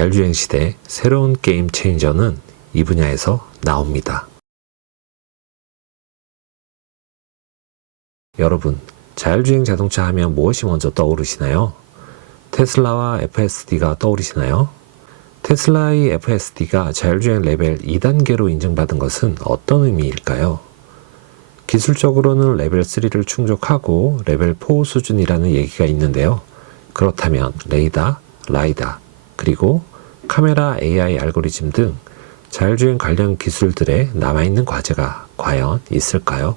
자율주행 시대 새로운 게임 체인저는 이 분야에서 나옵니다. 여러분, 자율주행 자동차 하면 무엇이 먼저 떠오르시나요? 테슬라와 FSD가 떠오르시나요? 테슬라의 FSD가 자율주행 레벨 2단계로 인증받은 것은 어떤 의미일까요? 기술적으로는 레벨 3를 충족하고 레벨 4 수준이라는 얘기가 있는데요. 그렇다면 레이더, 라이다, 그리고 카메라 AI 알고리즘 등 자율주행 관련 기술들에 남아있는 과제가 과연 있을까요?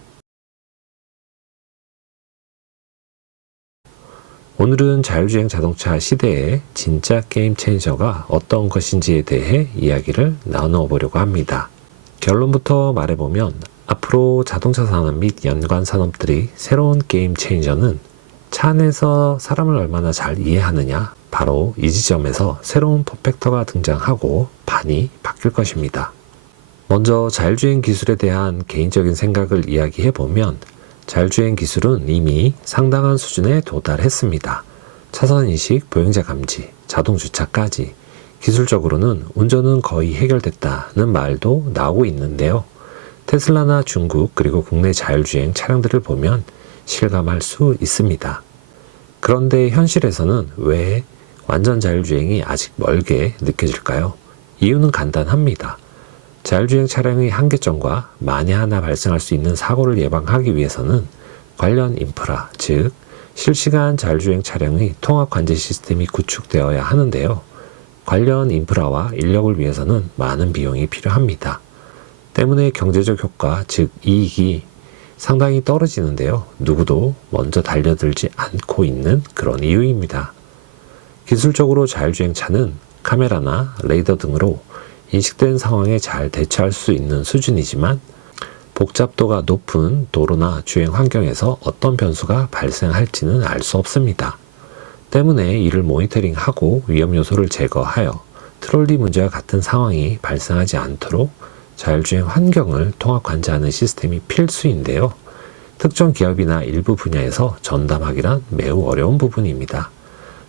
오늘은 자율주행 자동차 시대의 진짜 게임 체인저가 어떤 것인지에 대해 이야기를 나누어 보려고 합니다. 결론부터 말해보면 앞으로 자동차 산업 및 연관 산업들의 새로운 게임 체인저는 차 안에서 사람을 얼마나 잘 이해하느냐, 바로 이 지점에서 새로운 퍼펙터가 등장하고 판이 바뀔 것입니다. 먼저 자율주행 기술에 대한 개인적인 생각을 이야기해보면 자율주행 기술은 이미 상당한 수준에 도달했습니다. 차선인식, 보행자 감지, 자동주차까지 기술적으로는 운전은 거의 해결됐다는 말도 나오고 있는데요. 테슬라나 중국 그리고 국내 자율주행 차량들을 보면 실감할 수 있습니다. 그런데 현실에서는 왜 완전 자율주행이 아직 멀게 느껴질까요? 이유는 간단합니다. 자율주행 차량의 한계점과 만에 하나 발생할 수 있는 사고를 예방하기 위해서는 관련 인프라, 즉 실시간 자율주행 차량의 통합 관제 시스템이 구축되어야 하는데요. 관련 인프라와 인력을 위해서는 많은 비용이 필요합니다. 때문에 경제적 효과, 즉 이익이 상당히 떨어지는데요. 누구도 먼저 달려들지 않고 있는 그런 이유입니다. 기술적으로 자율주행차는 카메라나 레이더 등으로 인식된 상황에 잘 대처할 수 있는 수준이지만 복잡도가 높은 도로나 주행 환경에서 어떤 변수가 발생할지는 알 수 없습니다. 때문에 이를 모니터링하고 위험 요소를 제거하여 트롤리 문제와 같은 상황이 발생하지 않도록 자율주행 환경을 통합 관제하는 시스템이 필수인데요. 특정 기업이나 일부 분야에서 전담하기란 매우 어려운 부분입니다.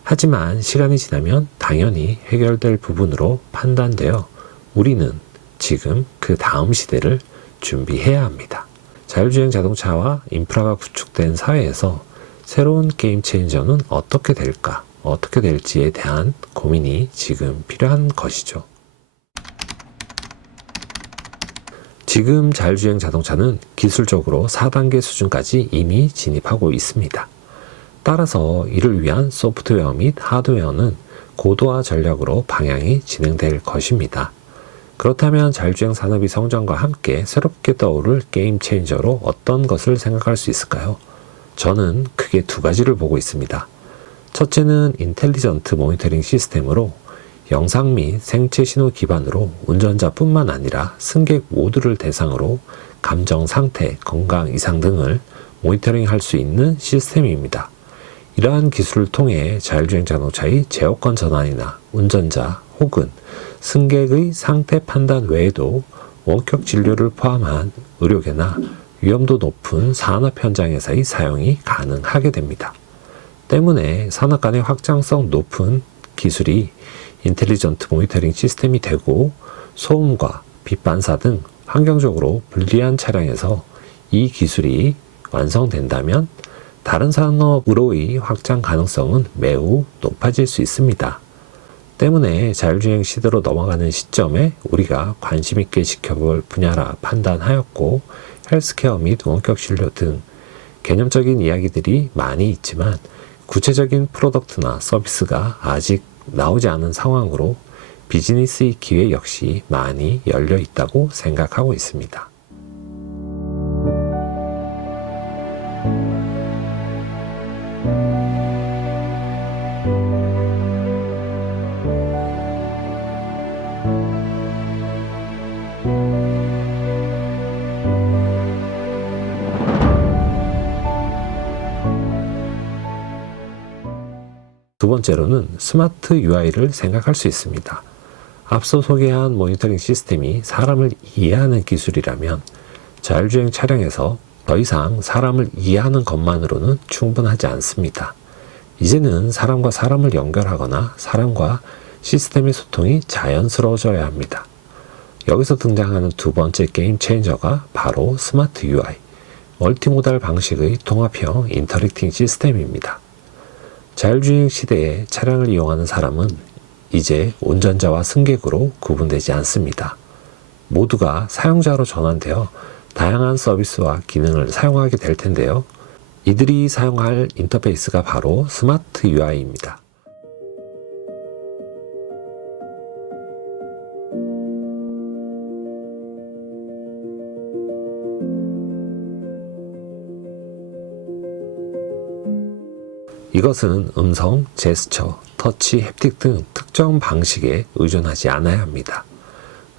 하지만 시간이 지나면 당연히 해결될 부분으로 판단되어 우리는 지금 그 다음 시대를 준비해야 합니다. 자율주행 자동차와 인프라가 구축된 사회에서 새로운 게임 체인저는 어떻게 될까, 어떻게 될지에 대한 고민이 지금 필요한 것이죠. 지금 자율주행 자동차는 기술적으로 4단계 수준까지 이미 진입하고 있습니다. 따라서 이를 위한 소프트웨어 및 하드웨어는 고도화 전략으로 방향이 진행될 것입니다. 그렇다면 자율주행 산업의 성장과 함께 새롭게 떠오를 게임 체인저로 어떤 것을 생각할 수 있을까요? 저는 크게 두 가지를 보고 있습니다. 첫째는 인텔리전트 모니터링 시스템으로 영상 및 생체 신호 기반으로 운전자뿐만 아니라 승객 모두를 대상으로 감정 상태, 건강 이상 등을 모니터링할 수 있는 시스템입니다. 이러한 기술을 통해 자율주행 자동차의 제어권 전환이나 운전자 혹은 승객의 상태 판단 외에도 원격 진료를 포함한 의료계나 위험도 높은 산업 현장에서의 사용이 가능하게 됩니다. 때문에 산업 간의 확장성 높은 기술이 인텔리전트 모니터링 시스템이 되고 소음과 빛 반사 등 환경적으로 불리한 차량에서 이 기술이 완성된다면 다른 산업으로의 확장 가능성은 매우 높아질 수 있습니다. 때문에 자율주행 시대로 넘어가는 시점에 우리가 관심 있게 지켜볼 분야라 판단하였고 헬스케어 및 원격 진료 등 개념적인 이야기들이 많이 있지만 구체적인 프로덕트나 서비스가 아직 나오지 않은 상황으로 비즈니스의 기회 역시 많이 열려 있다고 생각하고 있습니다. 두 번째로는 스마트 UI를 생각할 수 있습니다. 앞서 소개한 모니터링 시스템이 사람을 이해하는 기술이라면 자율주행 차량에서 더 이상 사람을 이해하는 것만으로는 충분하지 않습니다. 이제는 사람과 사람을 연결하거나 사람과 시스템의 소통이 자연스러워져야 합니다. 여기서 등장하는 두 번째 게임 체인저가 바로 스마트 UI, 멀티모달 방식의 통합형 인터랙팅 시스템입니다. 자율주행 시대에 차량을 이용하는 사람은 이제 운전자와 승객으로 구분되지 않습니다. 모두가 사용자로 전환되어 다양한 서비스와 기능을 사용하게 될 텐데요. 이들이 사용할 인터페이스가 바로 스마트 UI입니다. 이것은 음성, 제스처, 터치, 햅틱 등 특정 방식에 의존하지 않아야 합니다.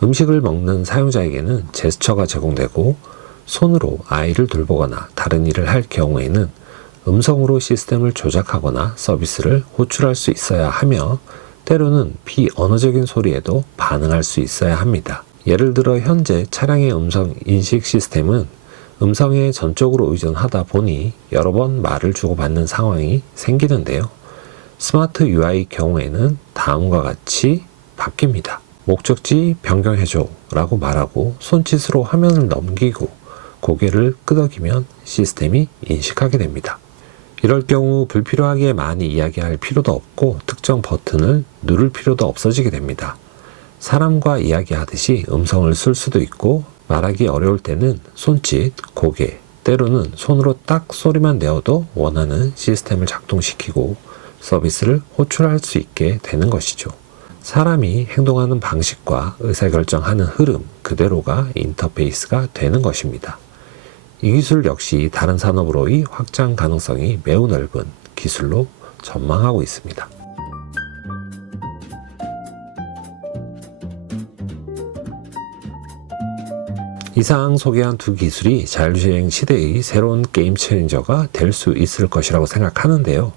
음식을 먹는 사용자에게는 제스처가 제공되고 손으로 아이를 돌보거나 다른 일을 할 경우에는 음성으로 시스템을 조작하거나 서비스를 호출할 수 있어야 하며 때로는 비언어적인 소리에도 반응할 수 있어야 합니다. 예를 들어 현재 차량의 음성 인식 시스템은 음성에 전적으로 의존하다 보니 여러 번 말을 주고받는 상황이 생기는데요. 스마트 UI 경우에는 다음과 같이 바뀝니다. 목적지 변경해줘 라고 말하고 손짓으로 화면을 넘기고 고개를 끄덕이면 시스템이 인식하게 됩니다. 이럴 경우 불필요하게 많이 이야기할 필요도 없고 특정 버튼을 누를 필요도 없어지게 됩니다. 사람과 이야기하듯이 음성을 쓸 수도 있고 말하기 어려울 때는 손짓, 고개, 때로는 손으로 딱 소리만 내어도 원하는 시스템을 작동시키고 서비스를 호출할 수 있게 되는 것이죠. 사람이 행동하는 방식과 의사결정하는 흐름 그대로가 인터페이스가 되는 것입니다. 이 기술 역시 다른 산업으로의 확장 가능성이 매우 넓은 기술로 전망하고 있습니다. 이상 소개한 두 기술이 자율주행 시대의 새로운 게임 체인저가 될 수 있을 것이라고 생각하는데요.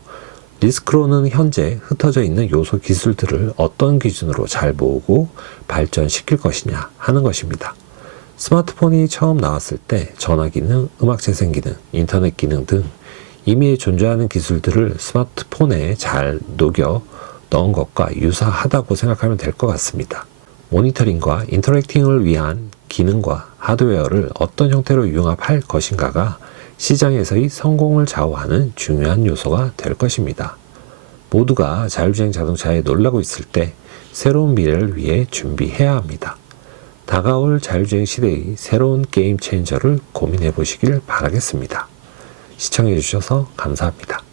리스크로는 현재 흩어져 있는 요소 기술들을 어떤 기준으로 잘 모으고 발전시킬 것이냐 하는 것입니다. 스마트폰이 처음 나왔을 때 전화 기능, 음악 재생 기능, 인터넷 기능 등 이미 존재하는 기술들을 스마트폰에 잘 녹여 넣은 것과 유사하다고 생각하면 될 것 같습니다. 모니터링과 인터랙팅을 위한 기능과 하드웨어를 어떤 형태로 융합할 것인가가 시장에서의 성공을 좌우하는 중요한 요소가 될 것입니다. 모두가 자율주행 자동차에 놀라고 있을 때 새로운 미래를 위해 준비해야 합니다. 다가올 자율주행 시대의 새로운 게임 체인저를 고민해 보시길 바라겠습니다. 시청해 주셔서 감사합니다.